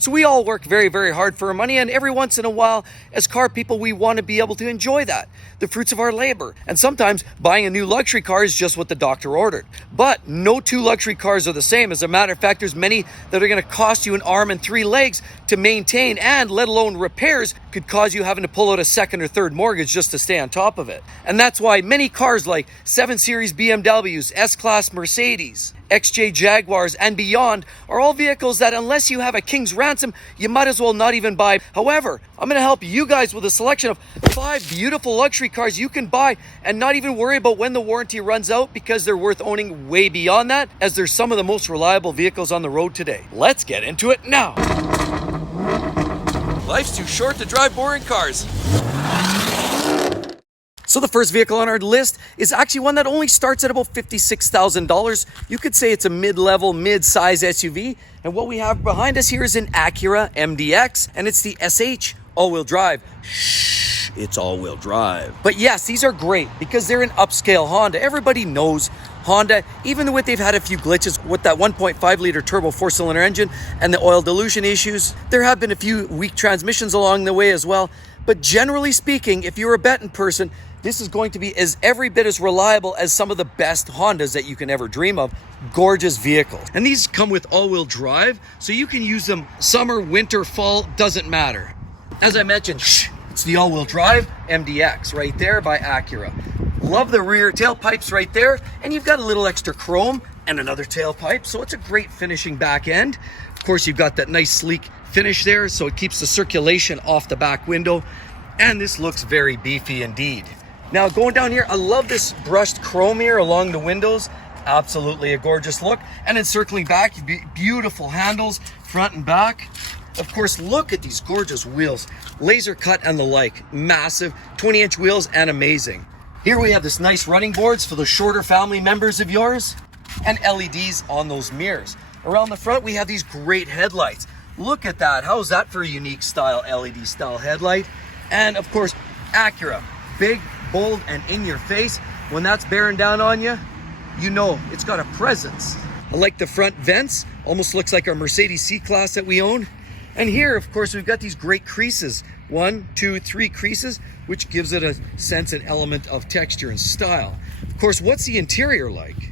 So we all work very, very hard for our money, and every once in a while, as car people, we want to be able to enjoy that, the fruits of our labor. And sometimes buying a new luxury car is just what the doctor ordered. But no two luxury cars are the same. As a matter of fact, there's many that are going to cost you an arm and 3 legs to maintain, and let alone repairs could cause you having to pull out a second or third mortgage just to stay on top of it. And that's why many cars like 7 Series BMWs, S-Class Mercedes, XJ Jaguars, and beyond are all vehicles that, unless you have a king's ransom, you might as well not even buy. However, I'm going to help you guys with a selection of 5 beautiful luxury cars you can buy and not even worry about when the warranty runs out, because they're worth owning way beyond that, as they're some of the most reliable vehicles on the road today. Let's get into it now. Life's too short to drive boring cars. So the first vehicle on our list is actually one that only starts at about $56,000. You could say it's a mid-level, mid-size SUV. And what we have behind us here is an Acura MDX, and it's the SH all-wheel drive. Shh, it's all-wheel drive. But yes, these are great because they're an upscale Honda. Everybody knows Honda, even though they've had a few glitches with that 1.5-liter turbo 4-cylinder engine and the oil dilution issues. There have been a few weak transmissions along the way as well. But generally speaking, if you're a betting person, this is going to be every bit as reliable as some of the best Hondas that you can ever dream of. Gorgeous vehicles. And these come with all-wheel drive, so you can use them summer, winter, fall, doesn't matter. As I mentioned, it's the all-wheel drive MDX right there by Acura. Love the rear tailpipes right there, and you've got a little extra chrome and another tailpipe, so it's a great finishing back end. Of course, you've got that nice sleek finish there, so it keeps the circulation off the back window, and this looks very beefy indeed. Now going down here, I love this brushed chrome here along the windows. Absolutely a gorgeous look. And then circling back, beautiful handles, front and back. Of course, look at these gorgeous wheels. Laser cut and the like. Massive 20-inch wheels and amazing. Here we have this nice running boards for the shorter family members of yours. And LEDs on those mirrors. Around the front, we have these great headlights. Look at that. How's that for a unique style, LED style headlight? And of course, Acura. Big, bold, and in your face. When that's bearing down on you, you know it's got a presence. I like the front vents. Almost looks like our Mercedes C-Class that we own. And here, of course, we've got these great creases. 1, 2, 3 creases, which gives it a sense and element of texture and style. Of course, what's the interior like?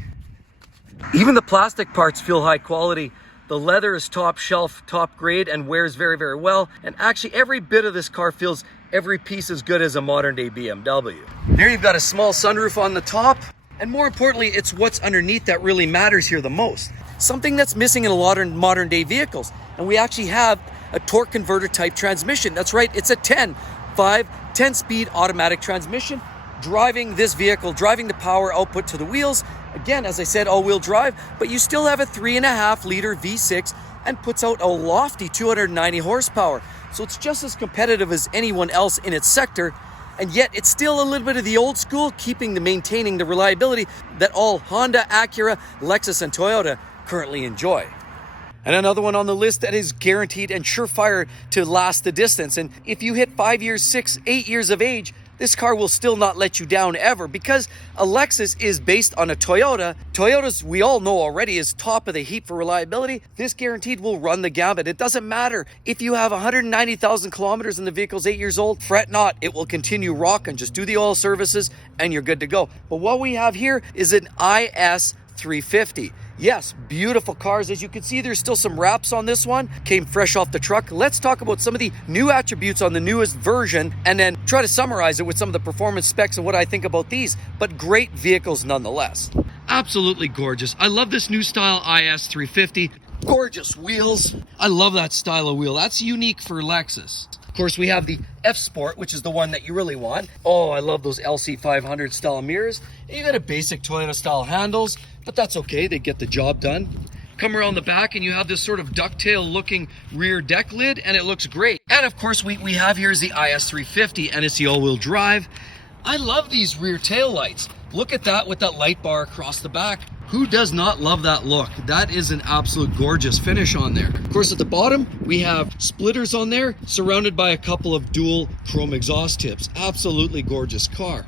Even the plastic parts feel high quality. The leather is top shelf, top grade, and wears very, very well. And actually, every bit of this car feels every piece as good as a modern day BMW. There you've got a small sunroof on the top. And more importantly, it's what's underneath that really matters here the most. Something that's missing in a lot of modern day vehicles. And we actually have a torque converter type transmission. That's right, it's a 10-speed automatic transmission. Driving this vehicle, driving the power output to the wheels. Again, as I said, all-wheel drive, but you still have a 3.5-liter V6 and puts out a lofty 290 horsepower. So it's just as competitive as anyone else in its sector, and yet it's still a little bit of the old school, maintaining the reliability that all Honda, Acura, Lexus, and Toyota currently enjoy. And another one on the list that is guaranteed and surefire to last the distance. And if you hit 5 years, 6, 8 years of age, this car will still not let you down ever, because a Lexus is based on a Toyota. Toyotas, we all know already, is top of the heap for reliability. This guaranteed will run the gambit. It doesn't matter if you have 190,000 kilometers and the vehicle's 8 years old. Fret not, it will continue rocking. Just do the oil services and you're good to go. But what we have here is an IS350. Yes, beautiful cars. As you can see, there's still some wraps on this one. Came fresh off the truck. Let's talk about some of the new attributes on the newest version and then try to summarize it with some of the performance specs and what I think about these. But great vehicles nonetheless. Absolutely gorgeous. I love this new style IS350. Gorgeous wheels. I love that style of wheel. That's unique for Lexus. Of course, we have the F Sport, which is the one that you really want. Oh, I love those LC500 style mirrors. And you got a basic Toyota style handles, but that's okay. They get the job done. Come around the back and you have this sort of ducktail looking rear deck lid, and it looks great. And of course, we have here is the IS350, and it's the all-wheel drive. I love these rear tail lights. Look at that with that light bar across the back. Who does not love that look? That is an absolute gorgeous finish on there. Of course, at the bottom, we have splitters on there, surrounded by a couple of dual chrome exhaust tips. Absolutely gorgeous car.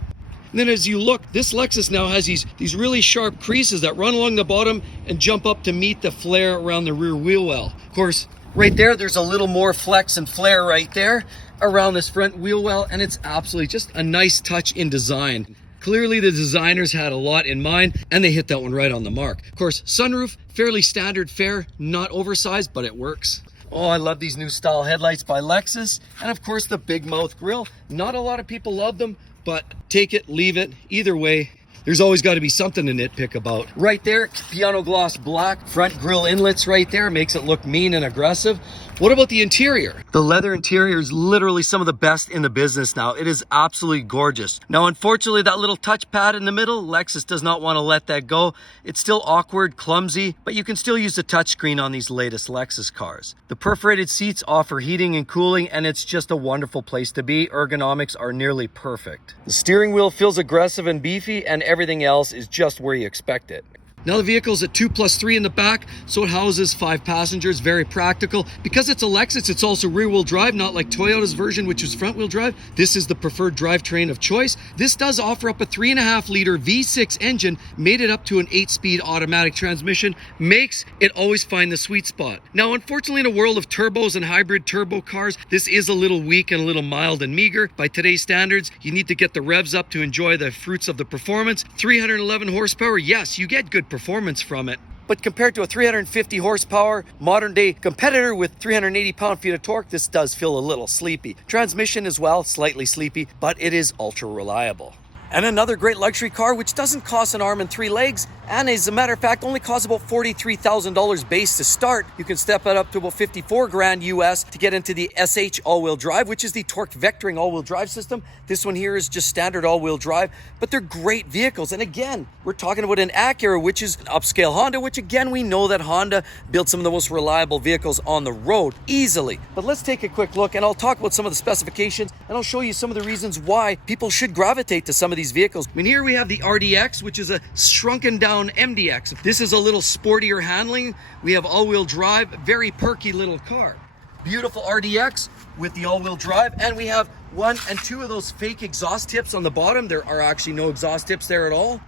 And then as you look, this Lexus now has these really sharp creases that run along the bottom and jump up to meet the flare around the rear wheel well. Of course, Right there, there's a little more flex and flare right there around this front wheel well, and it's absolutely just a nice touch in design. Clearly the designers had a lot in mind and they hit that one right on the mark. Of course, sunroof, fairly standard fare, not oversized, but it works. Oh, I love these new style headlights by Lexus. And of course the big mouth grille. Not a lot of people love them, but take it, leave it, either way. There's always got to be something to nitpick about. Right there, piano gloss black, front grille inlets right there, makes it look mean and aggressive. What about the interior? The leather interior is literally some of the best in the business now. It is absolutely gorgeous. Now, unfortunately, that little touchpad in the middle, Lexus does not want to let that go. It's still awkward, clumsy, but you can still use the touchscreen on these latest Lexus cars. The perforated seats offer heating and cooling, and it's just a wonderful place to be. Ergonomics are nearly perfect. The steering wheel feels aggressive and beefy, and everything else is just where you expect it. Now the vehicle's at 2+3 in the back, so it houses 5 passengers, very practical. Because it's a Lexus, it's also rear-wheel drive, not like Toyota's version, which is front-wheel drive. This is the preferred drivetrain of choice. This does offer up a 3.5-liter V6 engine, made it up to an 8-speed automatic transmission, makes it always find the sweet spot. Now, unfortunately, in a world of turbos and hybrid turbo cars, this is a little weak and a little mild and meager. By today's standards, you need to get the revs up to enjoy the fruits of the performance. 311 horsepower, yes, you get good performance from it, but compared to a 350 horsepower modern day competitor with 380 pound-feet of torque, this does feel a little sleepy. Transmission as well, slightly sleepy, but it is ultra reliable. And another great luxury car which doesn't cost an arm and 3 legs, and as a matter of fact only costs about $43,000 base to start. You can step it up to about 54 grand US to get into the SH all-wheel drive, which is the torque vectoring all-wheel drive system. This one here is just standard all-wheel drive, but they're great vehicles. And again, we're talking about an Acura, which is an upscale Honda, which again, we know that Honda built some of the most reliable vehicles on the road easily. But let's take a quick look and I'll talk about some of the specifications and I'll show you some of the reasons why people should gravitate to some of these vehicles. I mean, here we have the RDX, which is a shrunken down MDX. This is a little sportier handling. We have all-wheel drive, very perky little car. Beautiful RDX with the all-wheel drive, and we have 1 and 2 of those fake exhaust tips on the bottom. There are actually no exhaust tips there at all.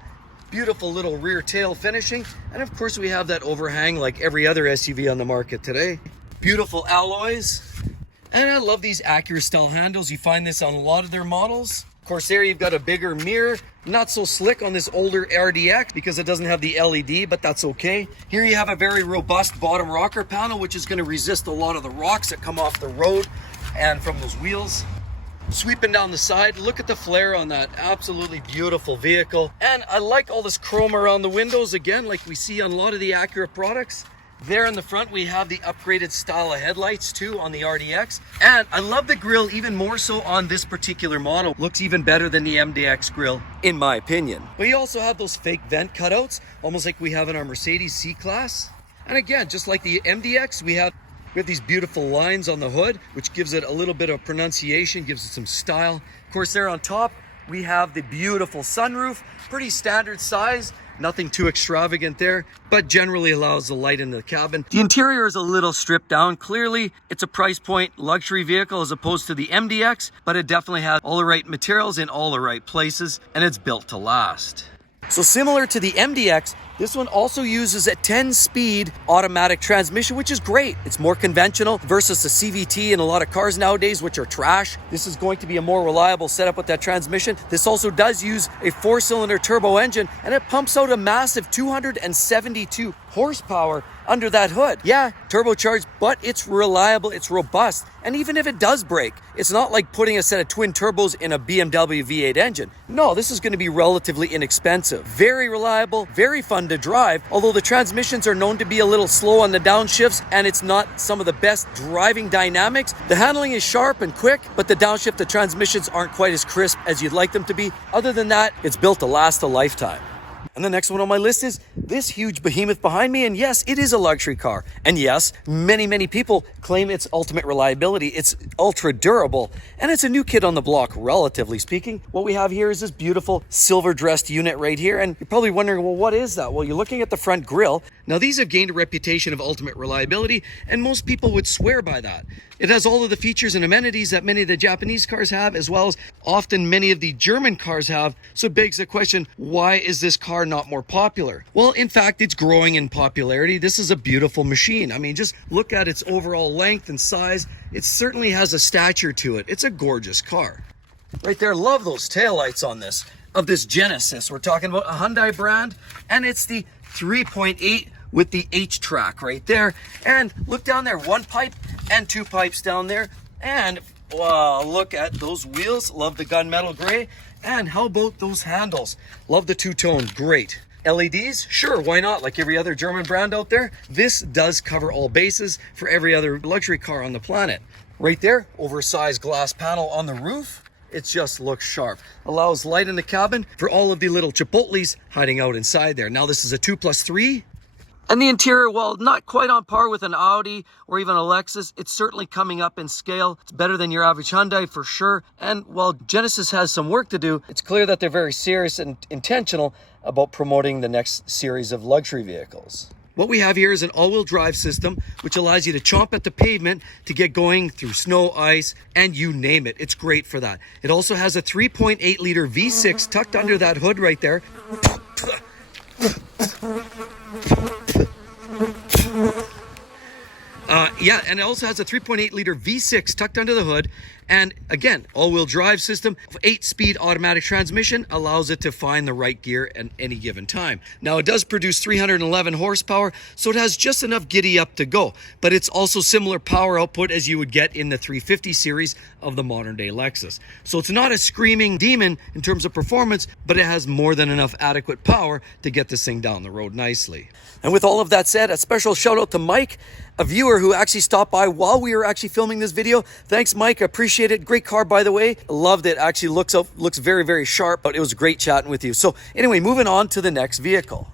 Beautiful little rear tail finishing, and of course we have that overhang like every other SUV on the market today. Beautiful alloys, and I love these Acura style handles. You find this on a lot of their models. Of course, there you've got a bigger mirror. Not so slick on this older RDX because it doesn't have the LED, but that's okay. Here you have a very robust bottom rocker panel, which is going to resist a lot of the rocks that come off the road and from those wheels. Sweeping down the side, look at the flare on that absolutely beautiful vehicle. And I like all this chrome around the windows, again, like we see on a lot of the Acura products. There in the front, we have the upgraded style of headlights too on the RDX. And I love the grille even more so on this particular model. Looks even better than the MDX grille, in my opinion. But you also have those fake vent cutouts, almost like we have in our Mercedes C-Class. And again, just like the MDX, we have these beautiful lines on the hood, which gives it a little bit of pronunciation, gives it some style. Of course, there on top, we have the beautiful sunroof, pretty standard size. Nothing too extravagant there, but generally allows the light in the cabin. The interior is a little stripped down. Clearly, it's a price point luxury vehicle as opposed to the MDX, but it definitely has all the right materials in all the right places, and it's built to last. So similar to the MDX, this one also uses a 10-speed automatic transmission, which is great. It's more conventional versus the CVT in a lot of cars nowadays, which are trash. This is going to be a more reliable setup with that transmission. This also does use a 4-cylinder turbo engine, and it pumps out a massive 272 horsepower under that hood. Yeah, turbocharged, but it's reliable, it's robust. And even if it does break, it's not like putting a set of twin turbos in a BMW V8 engine. No, this is going to be relatively inexpensive. Very reliable, very fun to drive, although the transmissions are known to be a little slow on the downshifts and it's not some of the best driving dynamics. The handling is sharp and quick, but the downshift, the transmissions aren't quite as crisp as you'd like them to be. Other than that, it's built to last a lifetime. And the next one on my list is this huge behemoth behind me. And yes, it is a luxury car. And yes, many people claim its ultimate reliability. It's ultra durable. And it's a new kid on the block, relatively speaking. What we have here is this beautiful silver dressed unit right here. And you're probably wondering, well, what is that? Well, you're looking at the front grille. Now these have gained a reputation of ultimate reliability, and most people would swear by that. It has all of the features and amenities that many of the Japanese cars have, as well as often many of the German cars have. So it begs the question, why is this car not more popular? Well, in fact, it's growing in popularity. This is a beautiful machine. I mean, just look at its overall length and size. It certainly has a stature to it. It's a gorgeous car. Right there, love those taillights on this, of this Genesis. We're talking about a Hyundai brand, and it's the 3.8 with the H-track right there. And look down there, one pipe and two pipes down there. And wow, look at those wheels. Love the gunmetal gray. And how about those handles? Love the two-tone, great. LEDs? Sure, why not? Like every other German brand out there, this does cover all bases for every other luxury car on the planet. Right there, oversized glass panel on the roof. It just looks sharp. Allows light in the cabin for all of the little chipotles hiding out inside there. Now this is a 2+3. And the interior, while not quite on par with an Audi or even a Lexus, it's certainly coming up in scale. It's better than your average Hyundai for sure. And while Genesis has some work to do, it's clear that they're very serious and intentional about promoting the next series of luxury vehicles. What we have here is an all-wheel drive system, which allows you to chomp at the pavement to get going through snow, ice, and you name it. It's great for that. It also has a 3.8 liter V6 tucked under that hood right there. And it also has a 3.8 liter V6 tucked under the hood. And again, all-wheel drive system, 8-speed automatic transmission allows it to find the right gear at any given time. Now it does produce 311 horsepower, so it has just enough giddy up to go, but it's also similar power output as you would get in the 350 series of the modern day Lexus. So it's not a screaming demon in terms of performance, but it has more than enough adequate power to get this thing down the road nicely. And with all of that said, a special shout out to Mike, a viewer who actually stopped by while we were actually filming this video. Thanks, Mike. I appreciate it. Great car, by the way. Loved it. Actually looks very, very sharp, but it was great chatting with you. So anyway, moving on to the next vehicle.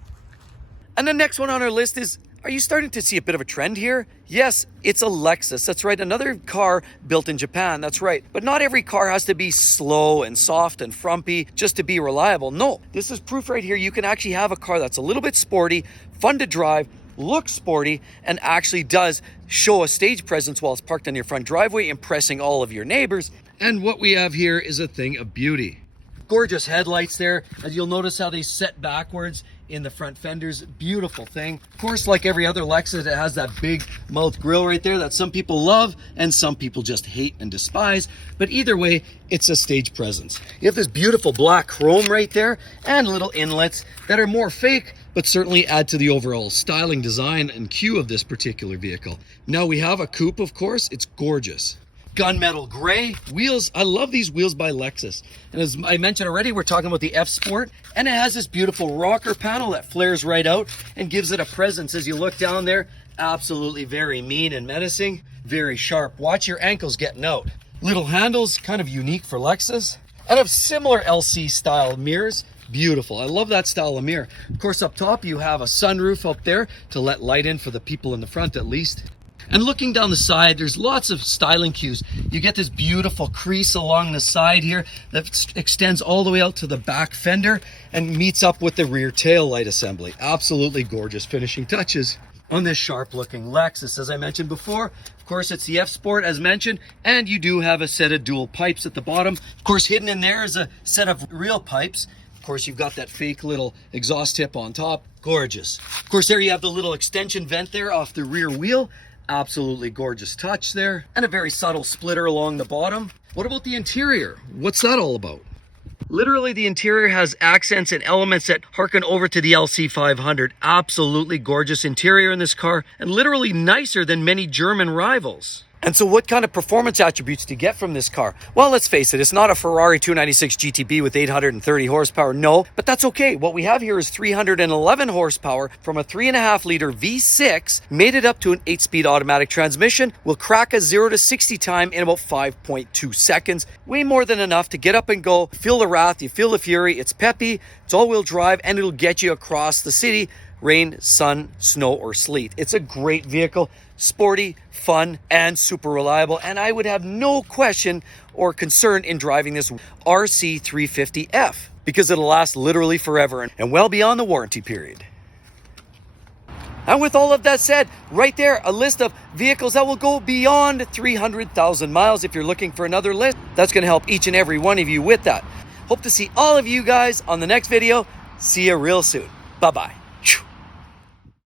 And the next one on our list is, are you starting to see a bit of a trend here? Yes, it's a Lexus. That's right. Another car built in Japan. That's right. But not every car has to be slow and soft and frumpy just to be reliable. No, this is proof right here. You can actually have a car that's a little bit sporty, fun to drive, looks sporty, and actually does show a stage presence while it's parked on your front driveway, impressing all of your neighbors. And what we have here is a thing of beauty. Gorgeous headlights there, as you'll notice how they set backwards in the front fenders. Beautiful thing. Of course, like every other Lexus, it has that big mouth grille right there that some people love and some people just hate and despise. But either way, it's a stage presence. You have this beautiful black chrome right there and little inlets that are more fake, but certainly add to the overall styling, design, and hue of this particular vehicle. Now we have a coupe, of course. It's gorgeous. Gunmetal gray wheels. I love these wheels by Lexus. And as I mentioned already, we're talking about the F Sport, and it has this beautiful rocker panel that flares right out and gives it a presence as you look down there. Absolutely very mean and menacing, very sharp. Watch your ankles getting out. Little handles, kind of unique for Lexus, and of similar LC style mirrors. Beautiful. I love that style of mirror. Of course, up top you have a sunroof up there to let light in for the people in the front at least. And looking down the side, there's lots of styling cues. You get this beautiful crease along the side here that extends all the way out to the back fender and meets up with the rear tail light assembly. Absolutely gorgeous finishing touches on this sharp looking Lexus. As I mentioned before, of course, it's the F Sport as mentioned, and you do have a set of dual pipes at the bottom. Of course, hidden in there is a set of real pipes. Of course, you've got that fake little exhaust tip on top. Gorgeous. Of course, there you have the little extension vent there off the rear wheel. Absolutely gorgeous touch there, and a very subtle splitter along the bottom. What about the interior? What's that all about? Literally, the interior has accents and elements that harken over to the LC500. Absolutely gorgeous interior in this car, and literally nicer than many German rivals. And so what kind of performance attributes do you get from this car? Well, let's face it, it's not a Ferrari 296 GTB with 830 horsepower, no, but that's okay. What we have here is 311 horsepower from a 3.5 liter V6, made it up to an 8-speed automatic transmission, will crack a 0 to 60 time in about 5.2 seconds. Way more than enough to get up and go, feel the wrath, you feel the fury, it's peppy, it's all-wheel drive, and it'll get you across the city, rain, sun, snow, or sleet. It's a great vehicle, sporty, fun, and super reliable, and I would have no question or concern in driving this RC350F because it'll last literally forever and well beyond the warranty period. And with all of that said, right there, a list of vehicles that will go beyond 300,000 miles. If you're looking for another list, that's going to help each and every one of you with that. Hope to see all of you guys on the next video. See you real soon. Bye-bye.